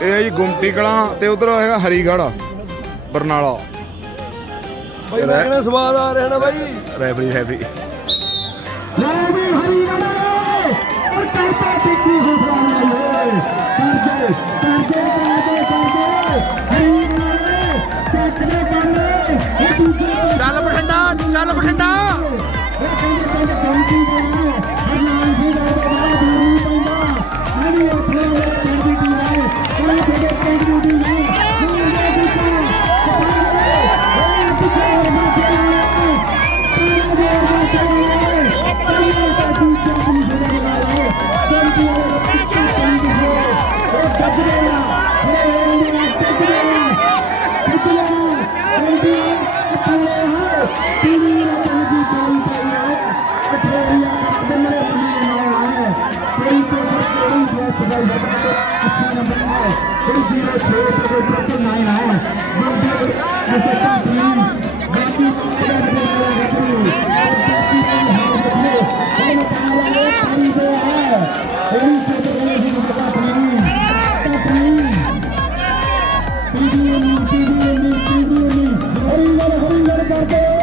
ਇਹ ਹੈ ਜੀ ਗੁੰਮਟੀ ਕਲਾਂ ਤੇ ਉਧਰ ਹੈਗਾ ਹਰੀਗੜ੍ਹ ਬਰਨਾਲਾ। ਬਈ ਮੈਂ ਕਿਵੇਂ ਸਵਾਦ ਆ ਰਿਹਾ ਨਾ ਬਾਈ? ਰੈਫਰੀ ਰੈਫਰੀ ਲੈ ਵੀ ਹਰੀ ਗੜਾ ਔਰ ਕਰਤਾ ਟਿੱਕੀ ਕਰਦੇ ਕਰਦੇ ਕਰਦੇ ਕਰਦੇ ਚੱਲ ਬਠਿੰਡਾ ਚੱਲ ਬਠਿੰਡਾ ਇਹ ਕਹਿੰਦੇ ਕਹਿੰਦੇ ਕੰਪੀ ਦੇ ਹਰਨਾਮ ਸਿੰਘ ਦਾ ਬੜਾ ਦੂਰ ਨਹੀਂ ਪੈਂਦਾ ਨਹੀਂ ਆਪਣੇ ਵੇਲੇ ਪਿੰਡ ਦੀ ਟੀਮ ਹੈ ਬੜਾ ਬੜੇ ਪਿੰਡ ਦੀ ਟੀਮ ਹੈ sign of an L. They did a trade for the Brooklyn Nine-Nine. They did it as a complete. Matthew Adams in the leg of three. Matthew Adams has the play. On the power of three for L. Elisa Perez is the complete. Complete. PDME, PDME, PDME. Haringara, Haringara, Karko.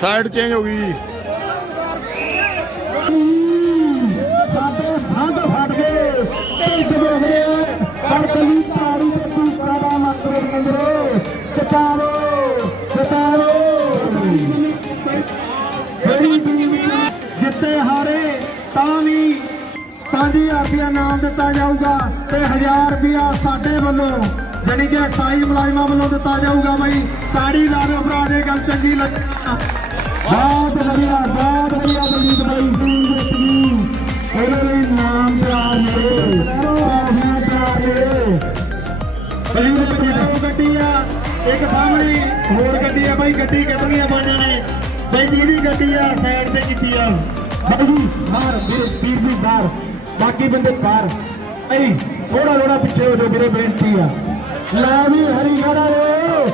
Side change ਹੋ ਗਈ ਸਾਡੇ ਸੰਗ ਫੜ ਗਏ ਤੇ ਜਦੋਹਰੇ ਪਰ ਕਲੀ ਤਾਰੂ ਤੇ ਤੂਕਾ ਦਾ ਮੰਤਰ ਮੰਦਰੋ ਕਟਾਰੋ ਕਟਾਰੋ ਬੜੀ ਜਿੱਤੇ ਹਾਰੇ ਤਾਂ ਵੀ 5000 ਰੁਪਇਆ ਨਾਮ ਦਿੱਤਾ ਜਾਊਗਾ ਤੇ 1000 ਰੁਪਇਆ ਸਾਡੇ ਵੱਲੋਂ, ਜਾਣੀ ਕਿ 28 ਮੁਲਾਜ਼ਮਾਂ ਵੱਲੋਂ ਦਿੱਤਾ ਜਾਊਗਾ ਬਈ। ਤਾੜੀ ਲਾ ਦਿਓ ਭਰਾ ਦੇ ਗੱਲ ਚੰਗੀ ਲੱਗੀ ਬਹੁਤ ਵਧੀਆ ਬਹੁਤ ਵਧੀਆ ਬਲਜੀਤ ਬਾਈ। ਟੀਮ ਦੇ ਟੀਮ ਇਹਦੇ ਲਈ ਨਾਮ ਪਿਆਰ ਮਿਲੇ ਸਾਫੀਆਂ ਪਿਆਰ ਮਿਲੇ ਬਲਜੀਤ ਪਿੰਡੋਂ ਗੱਡੀ ਆ ਇੱਕ ਸਾਹਮਣੇ, ਹੋਰ ਗੱਡੀ ਆ ਬਾਈ, ਗੱਡੀ ਕਿੰਨੀਆਂ ਬਾਈਆਂ ਨੇ? ਬਈ ਜਿਹੜੀ ਗੱਡੀ ਆ ਸਾਈਡ ਤੇ ਕੀਤੀ ਆ। ਬਾਈ ਬਾਹਰ ਵੀਰ ਵੀ ਬਾਹਰ ਬਾਕੀ ਬੰਦੇ ਬਾਹਰ ਬਈ ਥੋੜਾ ਥੋੜਾ ਪਿੱਛੇ ਹੋ ਜਾਓ, ਵੀਰੇ, ਬੇਨਤੀ ਆ। ਲੈ ਵੀ ਹਰੀ ਹਰੀਗੜ੍ਹ ਵਾਲੇ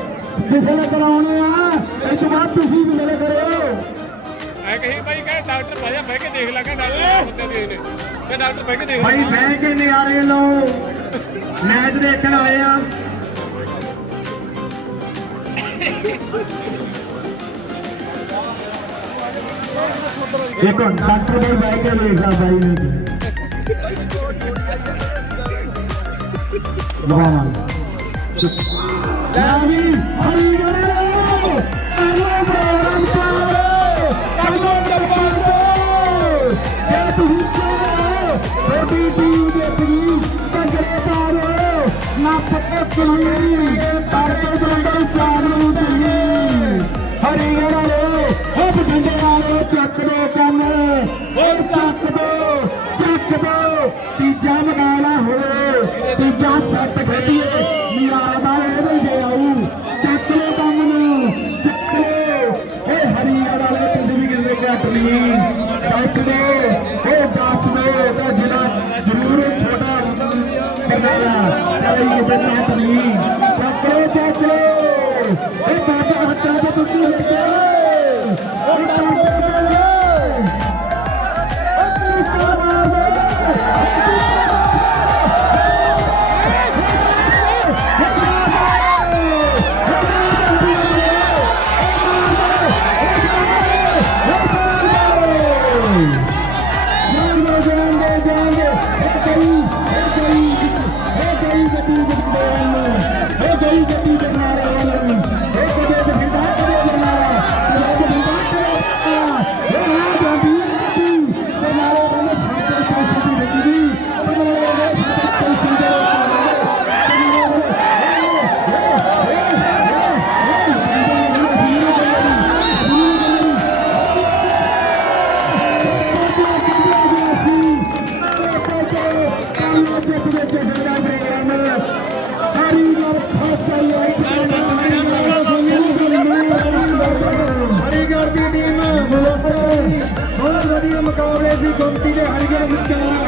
ਕਿਸੇ ਨੇ ਕਰਾਉਣੇ ਆ ਇਹ ਤੋਂ ਤੁਸੀਂ ਵੀ ਮੇਰੇ ਕਰਿਓ ਦੇਖ ਲੈ ਕਿ ਡਾਕਟਰ ਹੁੰਦੇ ਦੇ ਨੇ। ਕਿ ਡਾਕਟਰ ਬਹਿ ਕੇ ਦੇਖ ਭਾਈ ਬਹਿ ਕੇ ਨਿਆਰੇ ਲਓ। ਮੈਚ ਦੇਖਣ ਆਏ ਆ। ਦੇਖੋ ਡਾਕਟਰ ਦੇ ਬਹਿ ਕੇ ਦੇਖਦਾ ਭਾਈ ਨੇ। ਲਵਾਵਾਂ ਲੈ ਵੀ ਹਰੀ ਗੜੇ ਦੱਸ ਦੋ ਉਹ ਦੱਸ ਦੋ ਤਾਂ ਜ਼ਿਲ੍ਹਾ ਜ਼ਰੂਰ ਛੋਟਾ ਕਰਨਾਲਾ ਕਈ ਕਿਤੇ കോളേജ് കമ്മിറ്റിയിലെ ഹരികരമിക്കാനുള്ള